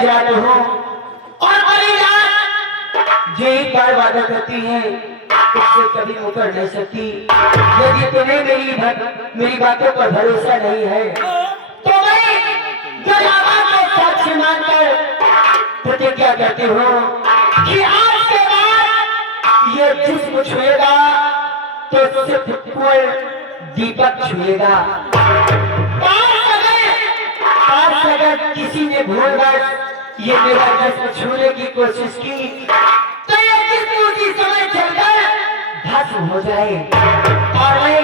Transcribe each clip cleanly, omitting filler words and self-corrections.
जात हो और बड़ी जात जो एक बार वादा करती है उससे कभी मुकर नहीं सकती। यदि तुम्हें मेरी बातों पर भरोसा नहीं है तो मैं जलावा को साक्ष्य मानकर प्रतिज्ञा करती हूँ कि आज के बाद ये जिस्म छुएगा तो सिर्फ केवल दीपक छुएगा। आज अगर किसी ने भूलकर ये मेरा जिस्म छूने की कोशिश की तो ये जिस्म उसी समय चलकर भस्म हो जाए। और मैं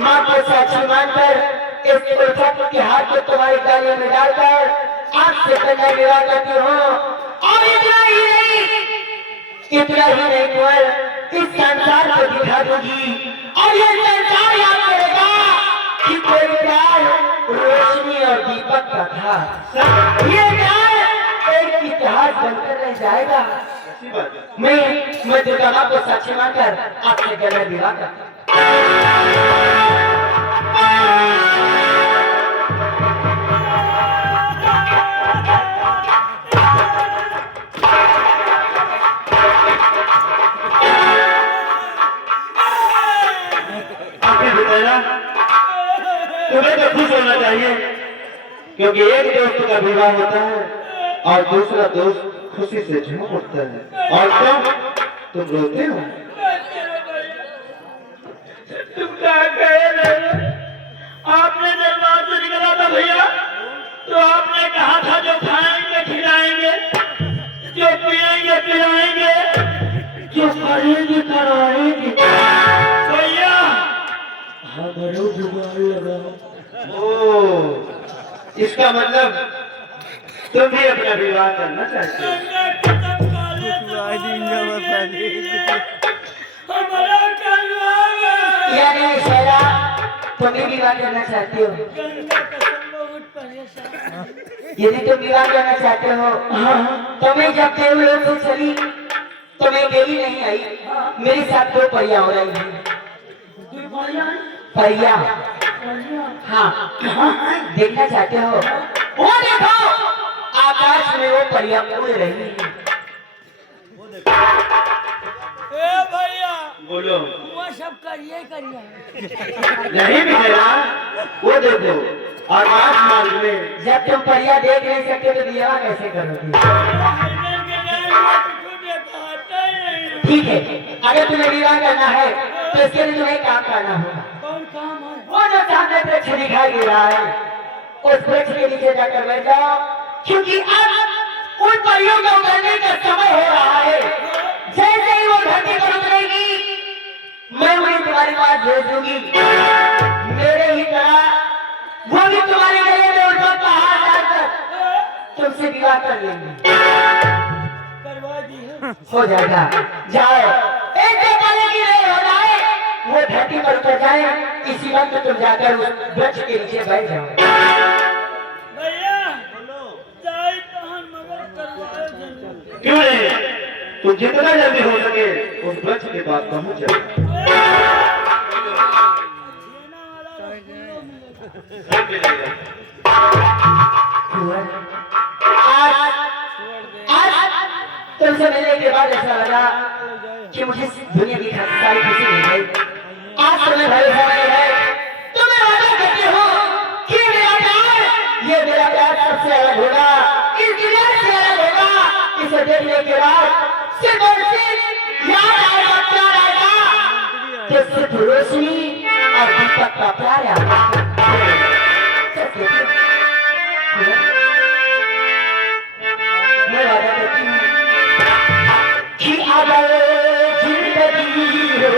मां को साक्षी मानकर इस उल्फत के हाथ को तुम्हारी गालियों में डालकर आपसे कन्या विवाह करती हूँ। और इतना ही नहीं केवल इस संसार को दिखा दूंगी और ये संसार याद करेगा कि कोई प्यार रोशनी और दीपक का था। ये प्यार एक इतिहास बनकर रह जाएगा। मैं दुर्गा मां को साक्षी मानकर आपसे कन्या विवाह करता तुम्हें तो खुश होना चाहिए क्योंकि एक दोस्त का विवाह होता है और दूसरा दोस्त खुशी से झूम उठता है और तुम रोते हो। तुम क्या कह रहे हो? आपने जब बात से निकला था भैया तो आपने कहा था जो खाएंगे खिलाएंगे, जो पिएंगे पिलाएंगे, जो करेंगे कराएंगे। भैया हमारे जुगाड़ लगा। इसका मतलब तुम भी अपना विवाह करना चाहते हो। तुम भी विवाह करना चाहते हो? यदि तुम विवाह करना चाहते हो तो मैं जब देवलोक से चली तो मैं अकेली नहीं आई, मेरे साथ दो परियां हो रही हैं। परियां? हाँ, देखना चाहते हो? वो देखो आकाश में वो परियां उड़ रही हैं। भैया बोलो। वो सब करिए नहीं बिगड़ा, वो देखो आकाश मार्ग में। जब तुम परियां देख नहीं सकते तो विवाह कैसे करोगे? ठीक है, अगर तुम्हें विवाह करना है तो इसके लिए तुम्हें काम करना होगा। कौन काम है? वो जो सामने वृक्ष दिखाई दे रहा है उस वृक्ष के नीचे जाकर बैठ जाओ, क्योंकि अब उन परियों को उतरने का समय हो रहा है। जैसे ही वो धरती पर उतरेगी मैं उन्हें तुम्हारे पास भेज दूंगी। मेरे ही तरह वो भी तुम्हारे गले में उल्फत का हाथ डालकर तुमसे विवाह कर लेंगे। करवा दी है। हो जाएगा, जाओ। एक की नहीं हो जाए वो धरती पर उतर जाए, इसी वक्त तुम जाकर उस वृक्ष के नीचे बैठ जाओ। भैया जाए कहां मगर करवाए जरूर। क्यों नहीं, तुम जितना जल्दी हो सके उस वृक्ष के पास पहुंच जाओ। तुमसे मिलने के बाद ऐसा लगा कि मुझे दुनिया की सारी खुशी मिल गई। आज तुम्हें भरोसा नहीं है तो मैं वादा करती हूँ कि ये मेरा प्यार सबसे अलग होगा, इस दुनिया से अलग होगा। इसे देखने के बाद सिर्फ और सिर्फ याद आएगा, प्यार आएगा कि सिर्फ रोशनी और दीपक का प्यार आएगा। मैं वादा करती हूँ कि अगर जिंदगी हो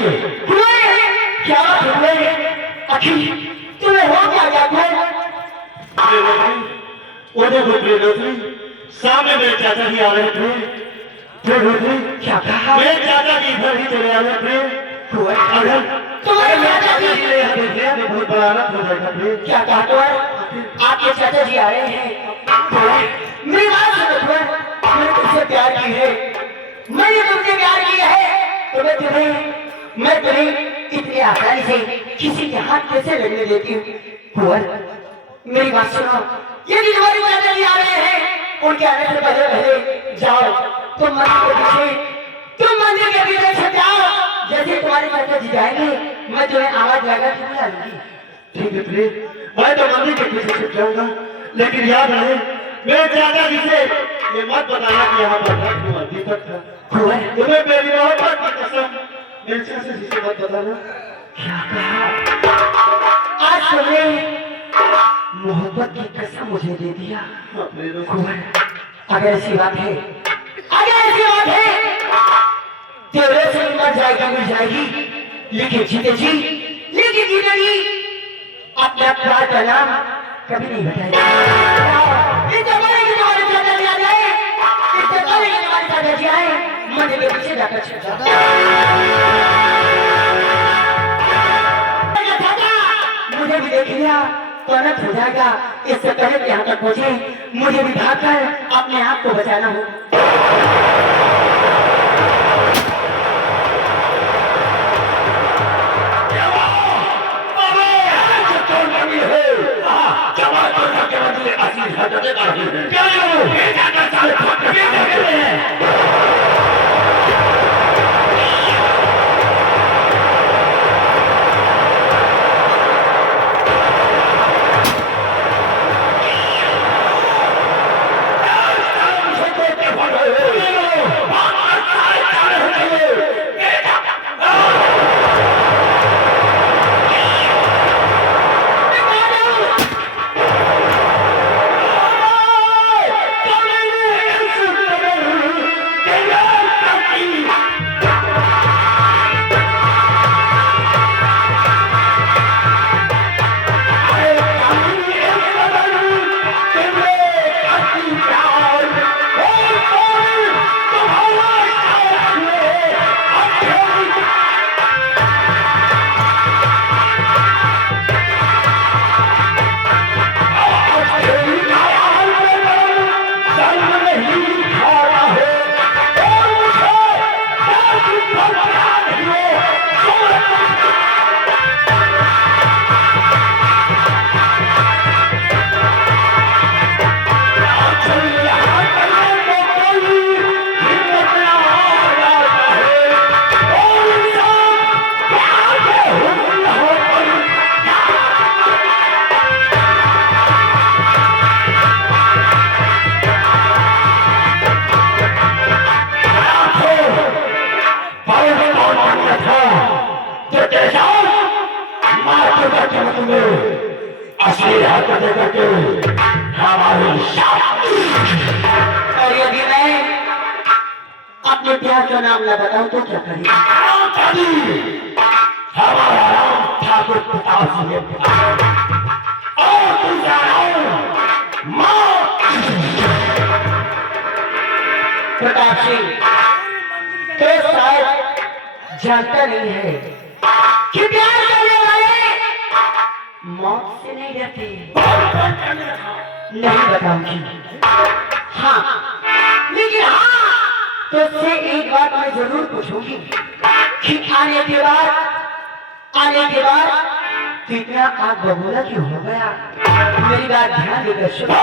चाहिए? क्या बात है अखिल, तुम्हें हो क्या गया? वो देखो प्रियदर्शनी, सामने मेरे चाचा जी आ रहे थे। प्रियदर्शनी, क्या कहा? मेरे चाचा जी इधर ही चले आ रहे थे। अगर तुम्हारे चाचा जी ले आते थे तो बहुत बड़ा आनंद हो जाता था। क्या कहा तुम्हारे? आपके चाचा जी आ रहे हैं। मेरी बात सुनो तुम्हारे, मैंने तुमसे प्यार की है, मैंने तुमसे प्यार किया है, तो मैं तुम्हें इतनी आसानी से किसी के हाथ कैसे लगने देती हूँ? कुंवर, मेरी बात सुनो, यदि तुम्हारे चाचा जी आ रहे हैं, उनके आने से पहले पहले जाओ, तुम मंदिर के भीतर से जाओ। जैसे तुम्हारे चाचा जी जाएंगे, मैं तुम्हें आवाज लगा के बुला लूंगी। ठीक है प्रिय, मैं तो मंदिर के पीछे छिप जाऊंगा, लेकिन याद रहे मेरे चाचा जी से ये मत बताना कि यहाँ पर मंदिर तक था। तुम्हें मेरी मोहब्बत की कसम मेरे चाचा जी से मत बताना। क्या कहा? आज तुमने मोहब्बत की कसम मुझे दे दिया। हाँ, प्रिय, अगर ऐसी बात है, तेरे से मर जाएगी, मिल जाएगी, लेकिन जीते जी अपने प्यार का नाम कभी नहीं बताएगा। इससे पहले कि तुम्हारे चाचा जी आ जाए, इससे पहले कि तुम्हारे चाचा जी आए, मंदिर के पीछे जाकर छिप जाओ। मुझे भी देख लिया तो अनर्थ हो जाएगा। इससे पहले कि यहाँ तक पहुंचे, मुझे भी भागकर अपने आप को बचाना हो। और यदि मैं अपने प्यार का नाम न बताऊं तो क्या करेगा? हमारा नाम ठाकुर प्रताप सिंह और दूसरा नाम प्रताप सिंह। तो शायद जानता नहीं है कि प्यार करने वाले मौत से नहीं डरते। नहीं बताऊंगी। हाँ, लेकिन तो उससे एक बात मैं जरूर पूछूंगी कि आने के बाद तो इतना आग बबूला क्यों हो गया? मेरी बात ध्यान देकर सुनो।